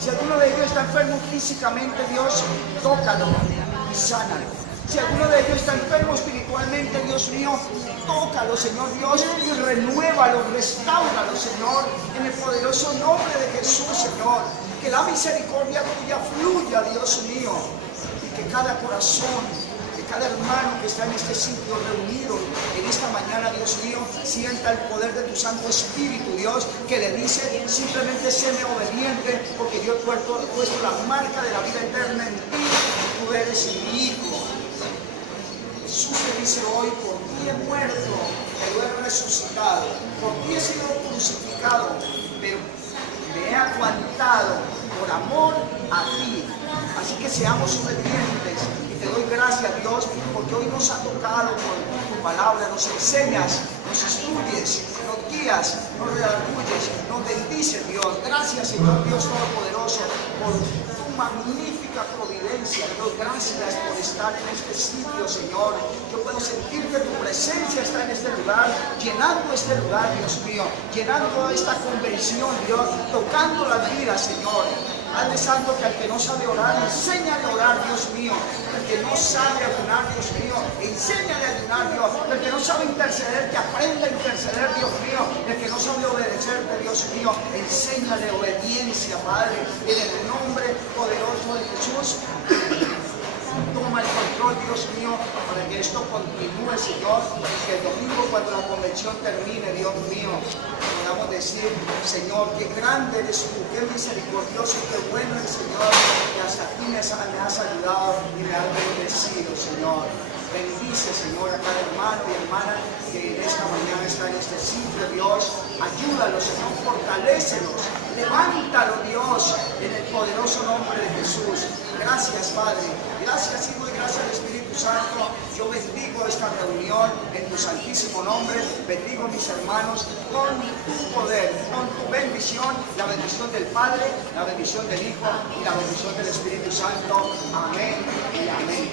Si alguno de ellos está enfermo físicamente, Dios, tócalo y sánalo. Si alguno de ellos está enfermo espiritualmente, Dios mío, tócalo, Señor Dios, y renuévalo, restáuralo, Señor, en el poderoso nombre de Jesús, Señor. Que la misericordia tuya fluya, Dios mío, y que cada corazón, que cada hermano que está en este sitio reunido en esta mañana, Dios mío, sienta el poder de tu Santo Espíritu, Dios, que le dice: simplemente séme obediente, porque yo he puesto la marca de la vida eterna en ti, y tú eres mi hijo. Jesús te dice hoy: por ti he muerto, pero he resucitado, por ti he sido crucificado, pero me he aguantado por amor a ti. Así que seamos obedientes, y te doy gracias, Dios, porque hoy nos ha tocado con tu palabra, nos enseñas, nos instruyes, nos guías, nos redarguyes, nos bendices, Dios. Gracias, Señor Dios Todopoderoso, por tu magnífica providencia. Dios, gracias por estar en este sitio, Señor. Yo puedo sentir que tu presencia está en este lugar, llenando este lugar, Dios mío, llenando esta convención, Dios, tocando las vidas, Señor. Padre Santo, que al que no sabe orar, enséñale a orar, Dios mío. El que no sabe ayunar, Dios mío, enséñale a ayunar, Dios. El que no sabe interceder, que aprenda a interceder, Dios mío. El que no sabe obedecerte, Dios mío, enséñale obediencia, Padre. En el nombre poderoso de Jesús, toma el control, Dios mío, para que esto continúe, Señor, y que el domingo, cuando la convención termine, Dios mío, podamos decir: Señor, qué grande eres tú, qué misericordioso, qué bueno eres, Señor, que hasta aquí me has ayudado y me has bendecido, Señor. Bendice, Señor, a cada hermano y hermana que en esta mañana está en este sitio, Dios. Ayúdalos, Señor, fortalécelos, levántalo, Dios, en el poderoso nombre de Jesús. Gracias, Padre. Gracias, Hijo, y gracias, Espíritu Santo. Yo bendigo esta reunión en tu santísimo nombre. Bendigo a mis hermanos con tu poder, con tu bendición, la bendición del Padre, la bendición del Hijo y la bendición del Espíritu Santo. Amén y amén.